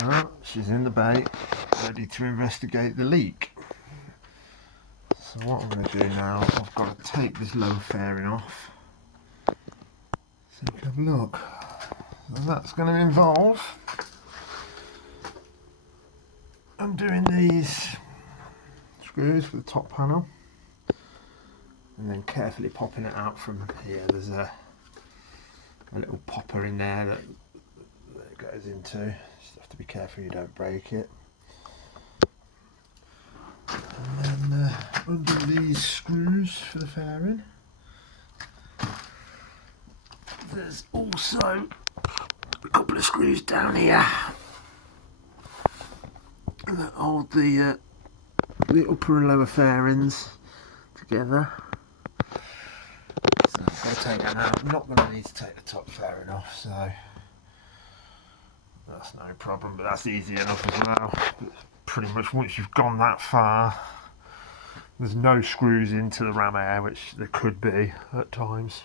Well, she's in the bay, ready to investigate the leak. So what I'm going to do now, I've got to take this lower fairing off. So we can have a look. And that's going to involve undoing these screws for the top panel and then carefully popping it out from here. There's a little popper in there that it goes into. Just have to be careful you don't break it. And then undo these screws for the fairing. There's also a couple of screws down here that hold the upper and lower fairings together. So I've got to take that out. I'm not going to need to take the top fairing off, so that's no problem, but that's easy enough as well. Pretty much once you've gone that far, there's no screws into the ram air, which there could be at times.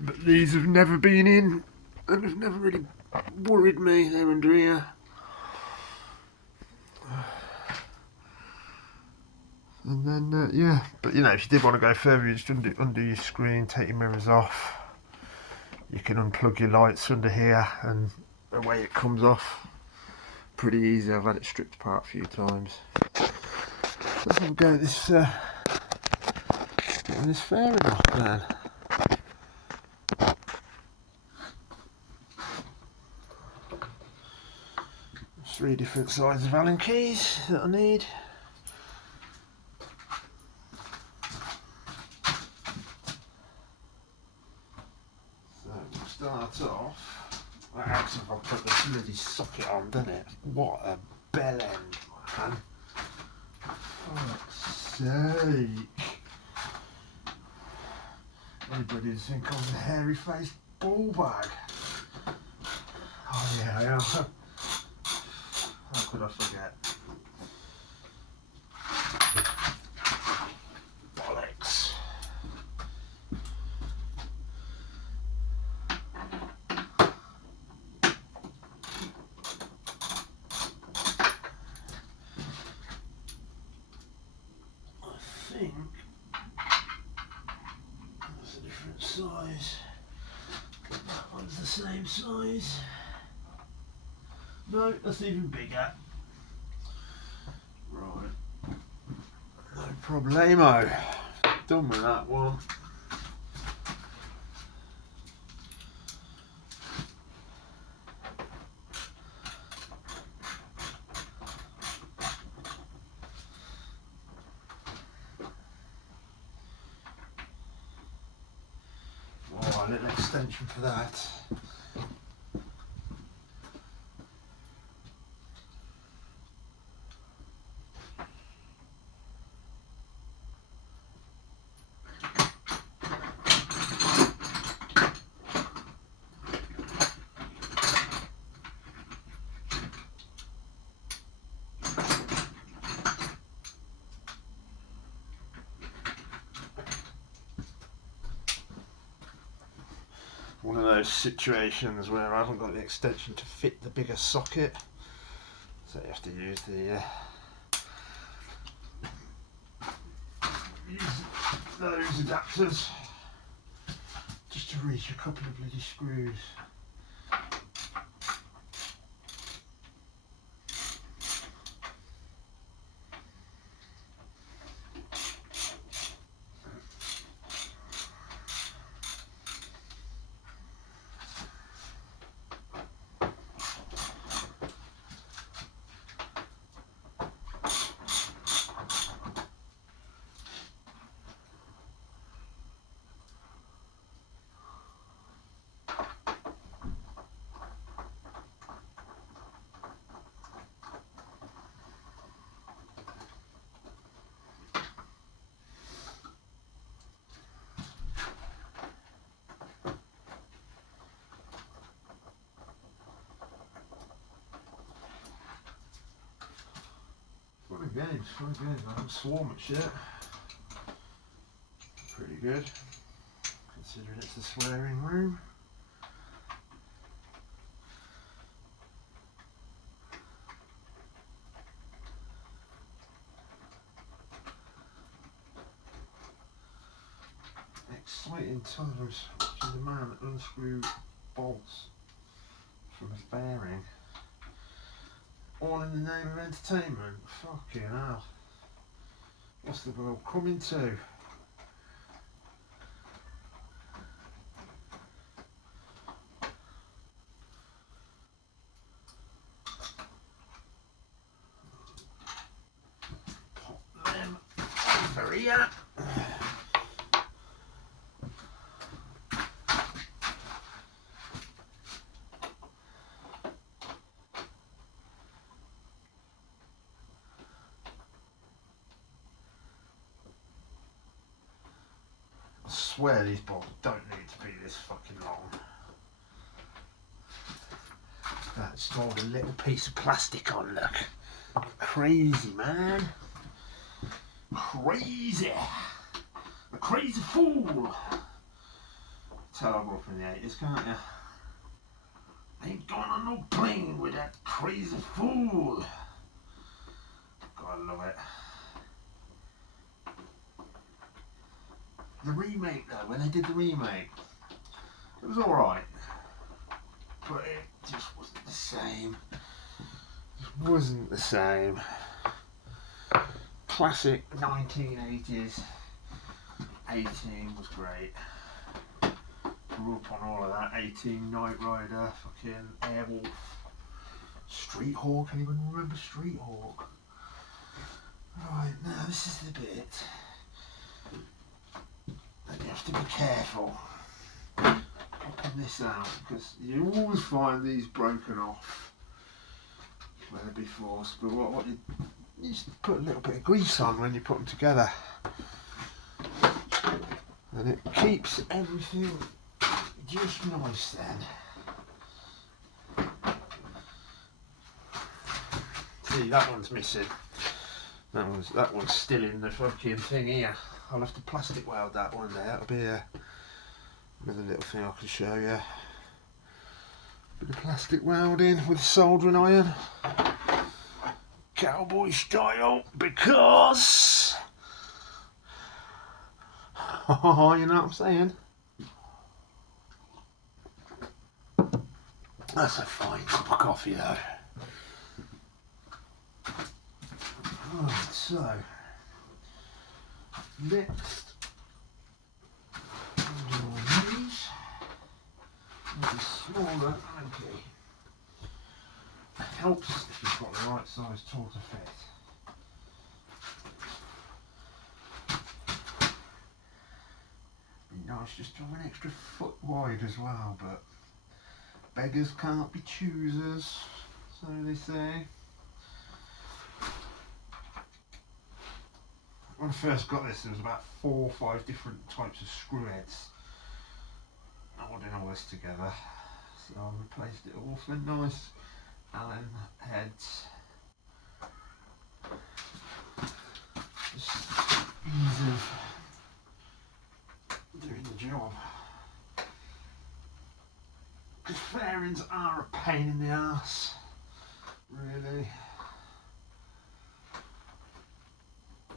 But these have never been in and have never really worried me. They're under here. And then, yeah, but you know, if you did want to go further, you just undo your screen, take your mirrors off. You can unplug your lights under here and away it comes off. Pretty easy. I've had it stripped apart a few times. Let's have a go at this fairing off then. 3 different sizes of Allen keys that I need. So we'll start off. That helps if I put the bloody socket on, doesn't it? What a bell end, man. For fuck's sake. Anybody would think I was a hairy faced ball bag. Oh yeah, I am. How could I forget? Bollocks. I think that's a different size. That one's the same size. No, that's even bigger. Right. No problemo. Done with that one. Oh, a little extension for that. One of those situations where I haven't got the extension to fit the bigger socket, so you have to use those adapters just to reach a couple of bloody screws. Fun games, I haven't swore much yet. Pretty good, considering it's the swearing room. waiting times watching the man unscrew bolts from his bearing. All in the name of entertainment. Fucking hell. What's the world coming to? Pop them over here. I swear these bolts don't need to be this fucking long. That's more a little piece of plastic on, look. Crazy, man. Crazy. A crazy fool. Tell I grew up in the 80s, can't you? Ain't going on no plane with that crazy fool. God, I love it. The remake though, when they did the remake, it was alright, but it just wasn't the same. It wasn't the same. Classic 1980s 18 was great. Grew up on all of that. 18, Knight Rider, fucking Airwolf, Street Hawk. Anyone remember Street Hawk? Right, now this is the bit. You have to be careful popping this out because you always find these broken off where they'd be forced. But what you just put a little bit of grease on when you put them together, and it keeps everything just nice then. See, that one's missing. That one's still in the fucking thing here. I'll have to plastic weld that one there. That'll be another little thing I can show you. Bit of plastic welding with soldering iron. Cowboy style, because you know what I'm saying? That's a fine cup of coffee though. Right, so next, on these, with a smaller hanky. It helps if you've got the right size tool to fit. Be nice just to have an extra foot wide as well, but beggars can't be choosers, so they say. When I first got this, there was about 4 or 5 different types of screw heads holding all this together. So I replaced it all for nice Allen heads. Just ease of doing the job. Because fairings are a pain in the arse, really.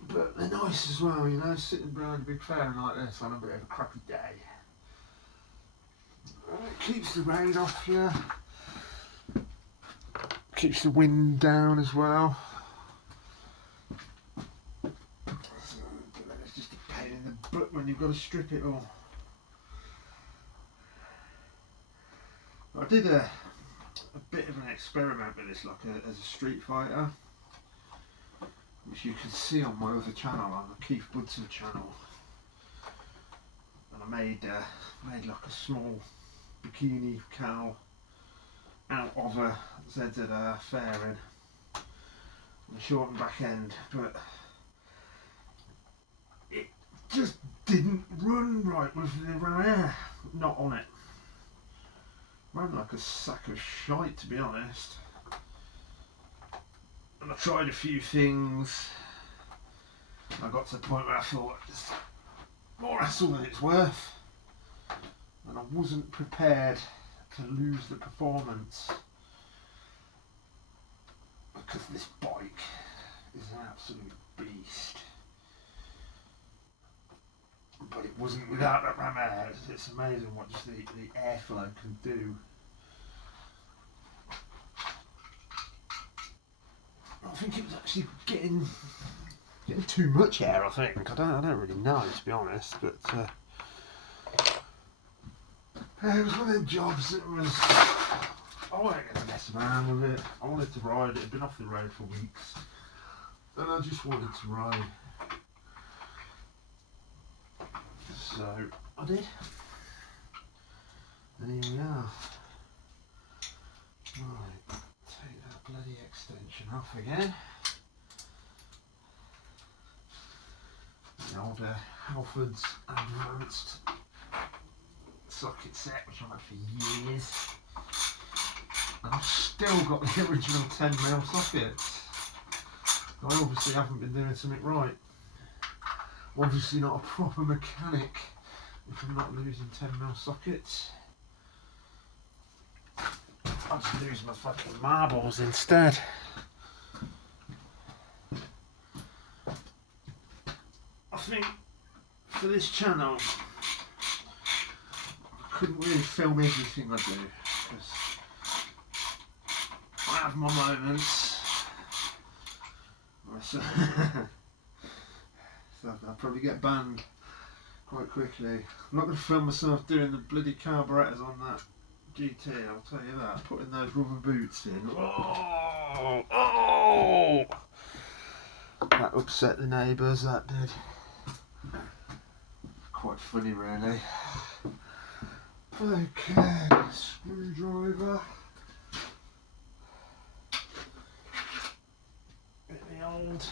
But they're nice as well, you know, sitting behind a big fairing like this on a bit of a crappy day. It keeps the rain off you, keeps the wind down as well. It's just a pain in the butt when you've got to strip it all. I did a bit of an experiment with this, like as a street fighter, which you can see on my other channel, on the Keith Budson channel. And I made like a small bikini cowl out of a ZZR fairing, and a shortened back end, but it just didn't run right with the air not on it. Ran like a sack of shite, to be honest. And I tried a few things. I got to the point where I thought it's more hassle than it's worth, and I wasn't prepared to lose the performance, because this bike is an absolute beast. but it wasn't without that ram air. It's amazing what just the airflow can do. I think it was actually getting too much air. I think I don't really know, to be honest, but it was one of them jobs that was. I wasn't going to mess around with it. I wanted to ride it. It had been off the road for weeks, and I just wanted to ride. So I did, and here we are. Right, take that bloody extension off again. The old Halford's Advanced socket set, which I've had for years. And I've still got the original 10mm sockets. I obviously haven't been doing something right. Obviously not a proper mechanic if I'm not using 10mm sockets. I'll just lose my fucking marbles instead. I think for this channel I couldn't really film everything I do because I have my moments. So I'll probably get banned quite quickly. I'm not going to film myself doing the bloody carburettors on that GT, I'll tell you that. Putting those rubber boots in. Oh! Oh! That upset the neighbours, that did. Quite funny, really. Okay, screwdriver. Bit of the old.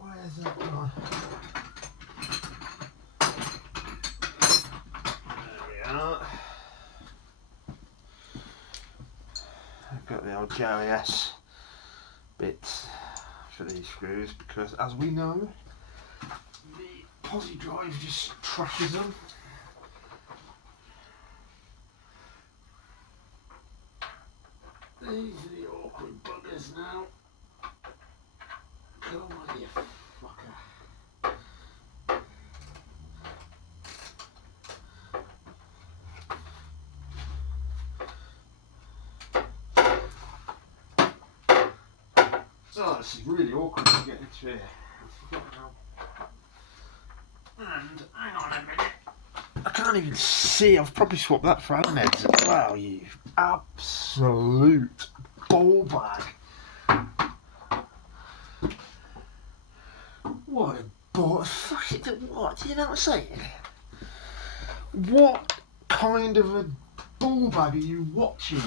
Where's that gone? There we are. I've got the old JIS bits for these screws because, as we know, the posi drive just trashes them. These are the awkward buggers now. Come on, you fucker. So this is really awkward to get into here. And hang on a minute. I can't even see. I've probably swapped that for heads as well, you absolute ball bag. What a ball. Fuck it, what? Do you know what I'm saying? What kind of a ball bag are you watching?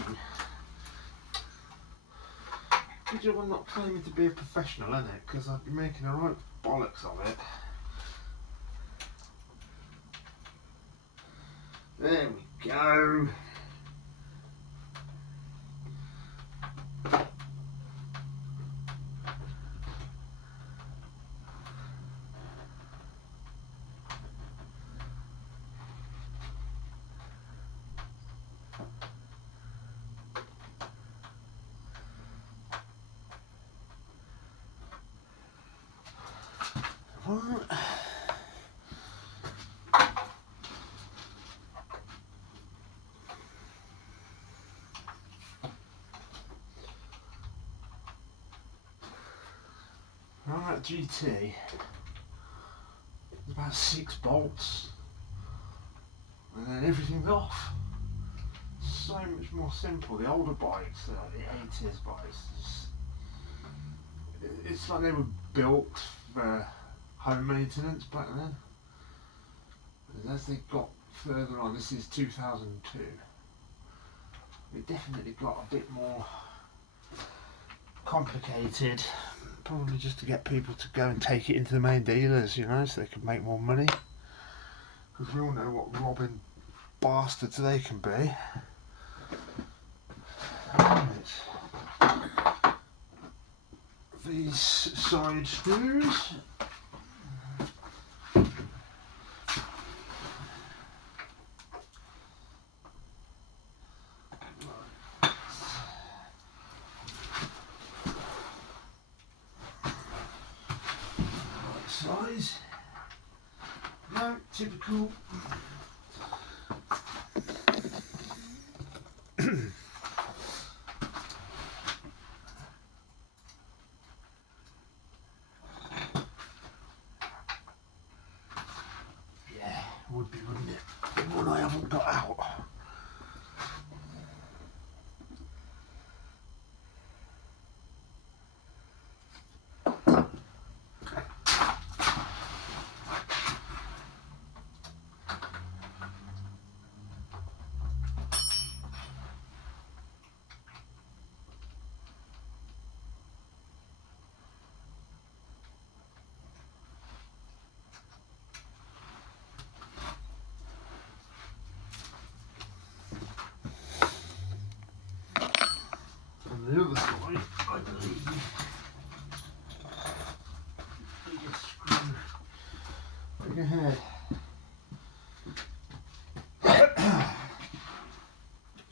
I'm not claiming to be a professional, innit? Because I'd be making a right bollocks of it. There we go. What? Right, GT, there's about 6 bolts, and then everything's off. So much more simple. The older bikes, the 80s bikes, it's like they were built for home maintenance back then. And as they got further on, this is 2002, it definitely got a bit more complicated. Probably just to get people to go and take it into the main dealers, you know, so they could make more money. Because we all know what robbing bastards they can be. Right. These side screws. Typical. Yeah, would be, wouldn't it? The one I haven't got out. The other side, I believe, bigger screw, bigger head.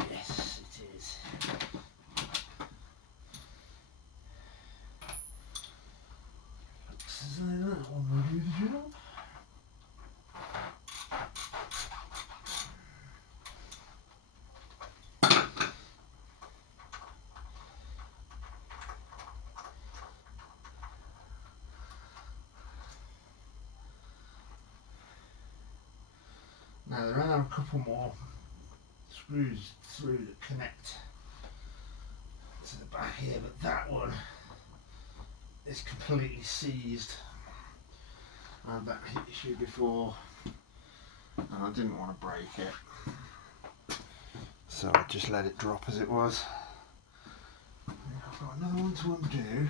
Yes, it is. Looks as though that one will do the job. Now there are a couple more screws through that connect to the back here, but that one is completely seized. I had that issue before and I didn't want to break it, so I just let it drop as it was. I've got another one to undo.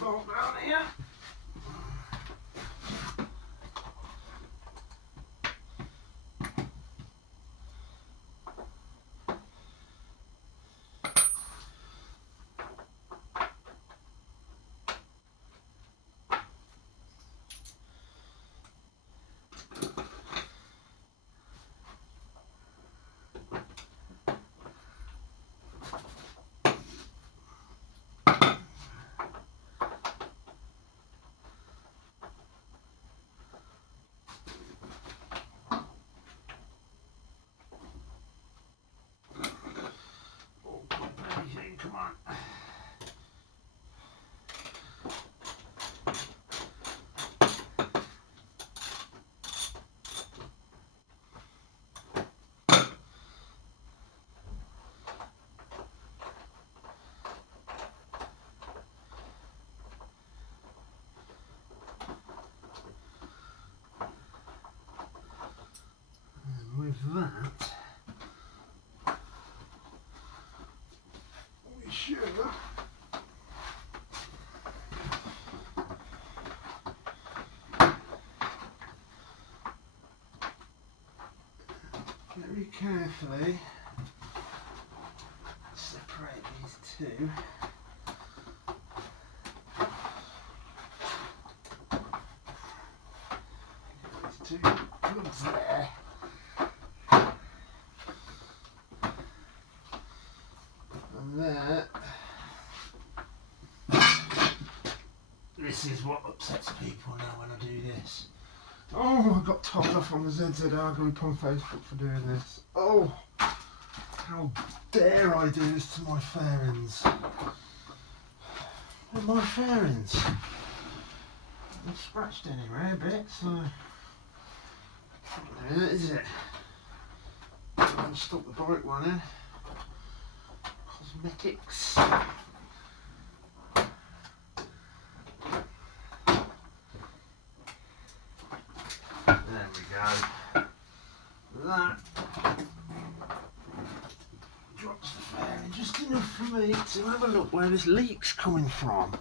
Bolt down here. Come on. And with that, we should very carefully separate these two. These two plugs there. And there. This is what upsets people now when I do this. Oh, I got told off on the ZZR group on Facebook for doing this. Oh, how dare I do this to my fairings? They're my fairings. They've scratched anyway a bit, so that is it. I'll stop the bike running. Cosmetics. There we go. That drops the fairing just enough for me to have a look where this leak's coming from.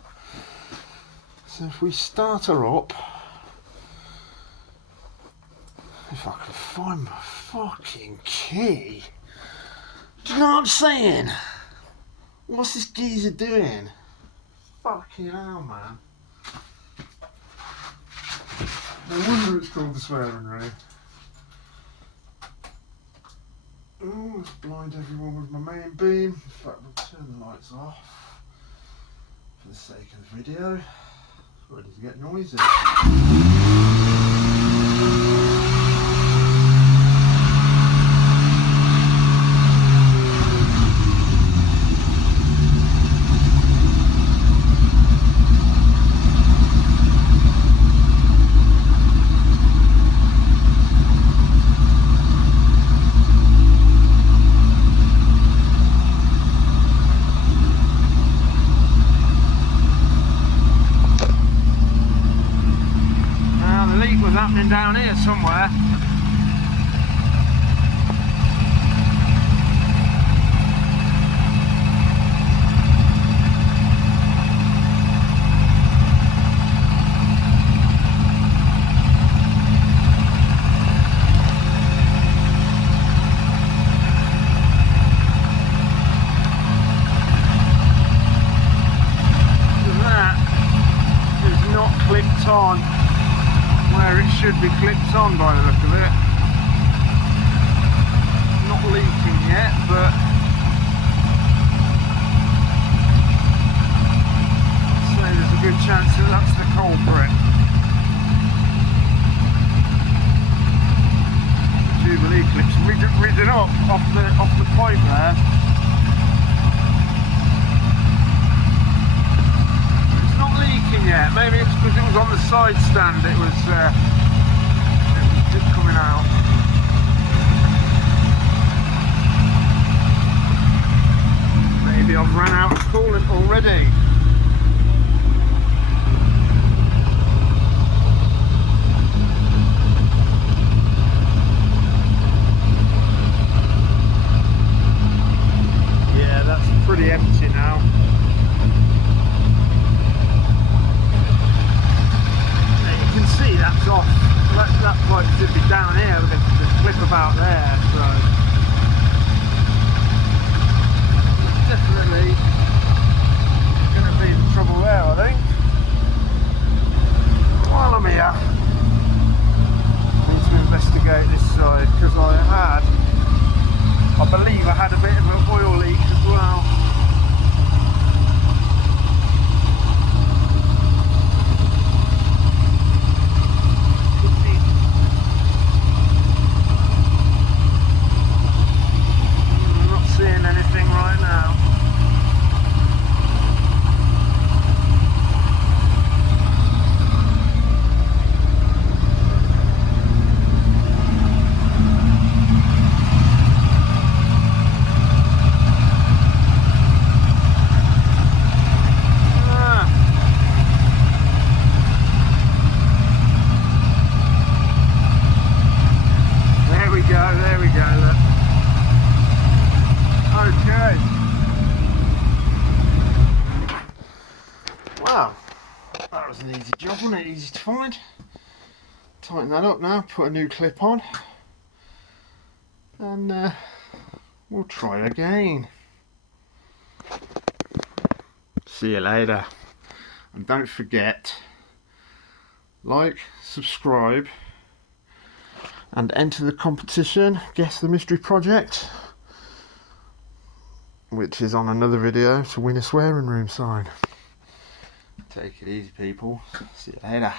So if we start her up, if I can find my fucking key. Do you know what I'm saying? What's this geezer doing? Fucking hell, man. No wonder it's called the swearing room. Oh, let's blind everyone with my main beam. In fact, we'll turn the lights off for the sake of the video. It's ready to get noisy. Happening down here somewhere. That is not clipped on where it should be clipped on by the look of it. Not leaking yet, but I'd say there's a good chance that that's the culprit. The Jubilee clips ridden up off the pipe there. Leaking yet. Maybe it's because it was on the side stand, it was just coming out. Maybe I've run out of coolant already. Yeah, that's pretty empty now. See, that's off. That pipe should be down here with the clip about there, so definitely going to be in trouble there, I think. While I'm here, I need to investigate this side because I believe I had a bit of an oil leak as well. Anything right now. There we go, look. Okay. Wow, that was an easy job, wasn't it? Easy to find. Tighten that up now, put a new clip on, and we'll try again. See you later. And don't forget, like, subscribe, and enter the competition, Guess the Mystery Project, which is on another video, to win a swearing room sign. Take it easy, people. See you later.